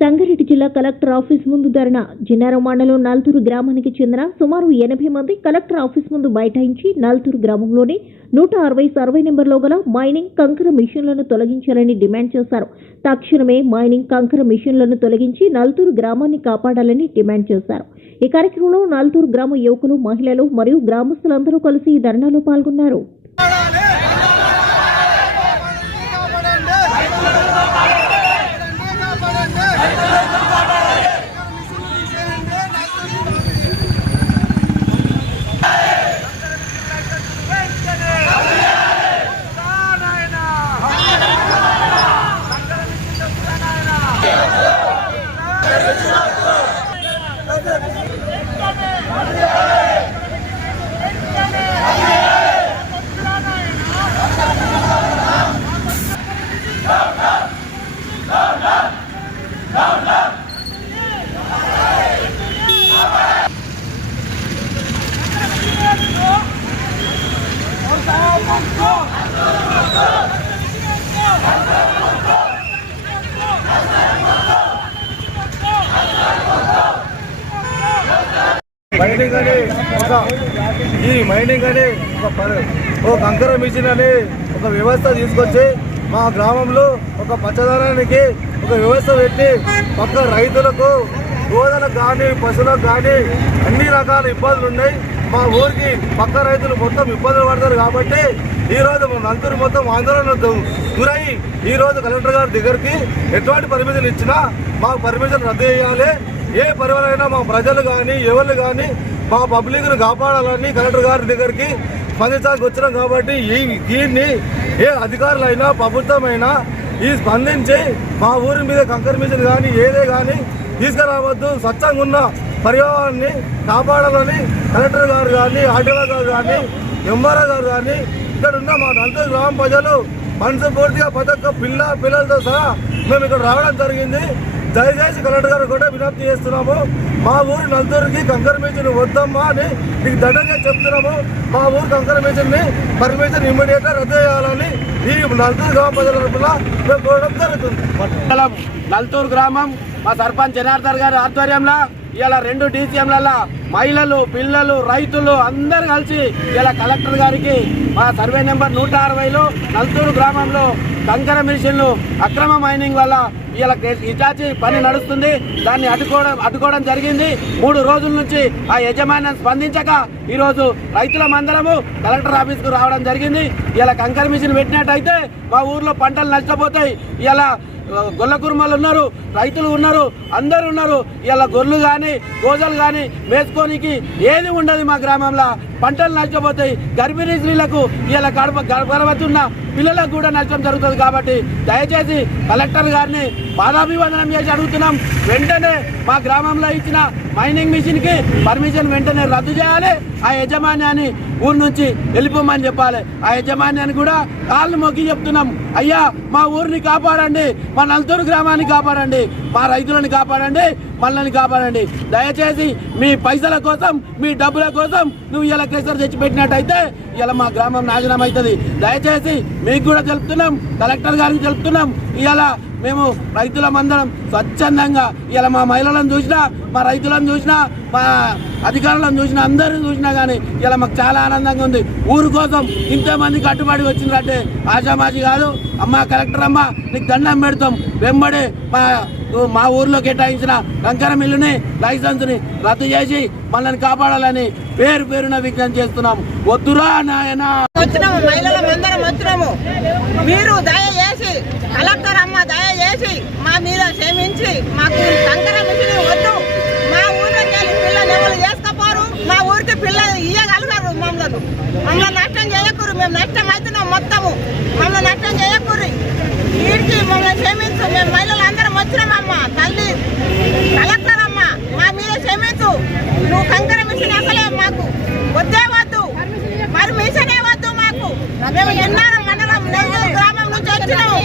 సంగారెడ్డి జిల్లా collector office ముందు ధర్నా. జిన్నారం మండలం నల్తూరు గ్రామానికి చెందిన సుమారు ఎనభై మంది కలెక్టర్ ఆఫీస్ ముందు బైఠాయించి నల్తూరు గ్రామంలోని నూట అరవై సర్వే నెంబర్లో గల మైనింగ్ కంకర మిషన్లను తొలగించాలని డిమాండ్ చేశారు. తక్షణమే మైనింగ్ కంకర మిషన్లను తొలగించి నల్తూరు గ్రామాన్ని కాపాడాలని డిమాండ్ చేశారు. ఈ కార్యక్రమంలో నల్తూరు గ్రామ యువకులు మహిళలు మరియు గ్రామస్తులందరూ కలిసి ఈ ధర్నాలో పాల్గొన్నారు. మైనింగ్ అని ఒక ఈ మైనింగ్ అని ఒక ప- ఒక కంకర మిషన్ అని ఒక వ్యవస్థ తీసుకొచ్చి మా గ్రామంలో ఒక పచ్చదనానికి ఒక వ్యవస్థ పెట్టి పక్క రైతులకు గోదలకు కానీ పశువులకు కానీ అన్ని రకాల ఇబ్బందులు ఉన్నాయి. మా ఊరికి పక్క రైతులు మొత్తం ఇబ్బందులు పడతారు కాబట్టి ఈ రోజు మా నంతులు మొత్తం ఆందోళన గురై ఈ రోజు కలెక్టర్ గారి దగ్గరికి ఎటువంటి పర్మిషన్లు ఇచ్చినా మాకు పర్మిషన్ రద్దు చేయాలి. ఏ పరివారైనా మా ప్రజలు కానీ ఎవరు కానీ మా పబ్లిక్ను కాపాడాలని కలెక్టర్ గారి దగ్గరికి స్పందించాల్సి వచ్చినాం కాబట్టి ఈ దీన్ని ఏ అధికారులైనా ప్రభుత్వమైనా ఈ స్పందించి మా ఊరి మీద కంకర్ మిషన్ కానీ ఏదే కానీ తీసుకురావద్దు. స్వచ్ఛంగా ఉన్న పర్యావరణాన్ని కాపాడాలని కలెక్టర్ గారు కానీ ఆర్టీఓ గారు కానీ ఎంఆర్ఓ గారు కానీ ఇక్కడ ఉన్న మా నంతూరు గ్రామ ప్రజలు మనస్ఫూర్తిగా ప్రతి ఒక్క పిల్ల పిల్లలతో సహా మేము ఇక్కడ రావడం జరిగింది. దయచేసి కలెక్టర్ గారు కూడా విజ్ఞప్తి చేస్తున్నాము. మా ఊరు నంతూరుకి కంకర మిషన్ వద్దమ్మా అని మీకు దండగా చెప్తున్నాము. మా ఊరు కంకర మిషన్ పర్మిషన్ ఇమ్మీడియట్గా రద్దు చేయాలని ఈ నల్దూరు గ్రామ ప్రజల మేము కోరడం జరుగుతుంది. నల్తూరు గ్రామం మా సర్పంచ్ జనార్దన్ గారి ఆధ్వర్యంలో ఇలా రెండు డీసీఎంలలో మహిళలు పిల్లలు రైతులు అందరు కలిసి ఇలా కలెక్టర్ గారికి మా సర్వే నెంబర్ నూట అరవైలో నల్తూరు గ్రామంలో కంకర మిషన్లు అక్రమ మైనింగ్ వల్ల ఇలా ఇటాచి పని నడుస్తుంది. దాన్ని అడ్డుకోవడం అడ్డుకోవడం జరిగింది. మూడు రోజుల నుంచి ఆ యజమాన్యం స్పందించక ఈరోజు రైతుల మందరము కలెక్టర్ ఆఫీస్కు రావడం జరిగింది. ఇలా కంకర మిషన్ పెట్టినట్టయితే మా ఊర్లో పంటలు నష్టపోతాయి. ఇలా గొల్ల కుర్మలు ఉన్నారు రైతులు ఉన్నారు అందరు ఉన్నారు. ఇలా గొర్రెలు కానీ గోజలు కానీ చేసుకోనికి ఏది ఉండదు మా గ్రామంలో. పంటలు నష్టపోతాయి. గర్భిణీ స్త్రీలకు ఇలా గడప గర్భవతి పిల్లలకు కూడా నష్టం జరుగుతుంది కాబట్టి దయచేసి కలెక్టర్ గారిని పాదాభివందనం చేసి అడుగుతున్నాం. వెంటనే మా గ్రామంలో ఇచ్చిన మైనింగ్ మిషన్కి పర్మిషన్ వెంటనే రద్దు చేయాలి. ఆ యజమాన్యాన్ని ఊరు నుంచి వెళ్ళిపోమని చెప్పాలి. ఆ యజమాన్యాన్ని కూడా కాళ్ళు మొక్కి చెప్తున్నాం. అయ్యా మా ఊరిని కాపాడండి మా నలుతూరు గ్రామాన్ని కాపాడండి మా రైతులను కాపాడండి మనల్ని కాపాడండి. దయచేసి మీ పైసల కోసం మీ డబ్బుల కోసం నువ్వు ఇలా కేసరి తెచ్చిపెట్టినట్టయితే ఇలా మా గ్రామం నాశనం అవుతుంది. దయచేసి మీకు కూడా తెలుపుతున్నాం కలెక్టర్ గారికి తెలుపుతున్నాం ఇలా మేము రైతులమందరం స్వచ్ఛందంగా ఇలా మా మహిళలను చూసినా మా రైతులను చూసినా మా అధికారులను చూసిన అందరూ చూసినా కానీ ఇలా మాకు చాలా ఆనందంగా ఉంది. ఊరు కోసం ఇంతమంది కట్టుబడి వచ్చిందంటే ఆషామాషి కాదు. అమ్మ కలెక్టర్ అమ్మ నీకు దండం పెడతాం. వెంబడి మా మా ఊర్లో కేటాయించిన కంకర మిల్లుని లైసెన్స్ని రద్దు చేసి మనల్ని కాపాడాలని పేరు పేరున విజ్ఞప్తి చేస్తున్నాం. వద్దురా నాయనా. వచ్చినాము మహిళల అందరం వచ్చినాము. మీరు దయచేసి కలెక్టర్ అమ్మ దయచేసి మా మీద క్షమించి మాకు కంకర వద్దు. మమ్మల్ని నష్టం చేయకూరు మేము నష్టం అవుతున్నాం మొత్తము. మమ్మల్ని నష్టం చేయకూరు వీడికి మమ్మల్ని క్షమించు. మేము మహిళలు అందరం వచ్చినామమ్మ తల్లి కలెక్టర్ అమ్మ మా మీద క్షమించు. నువ్వు కంకర మిషన్ అసలే మాకు. వద్దే వద్దు. మరి మిషనే వద్దు మాకు. మేము ఎన్నారం మండలం గ్రామం నుంచి వచ్చినాము.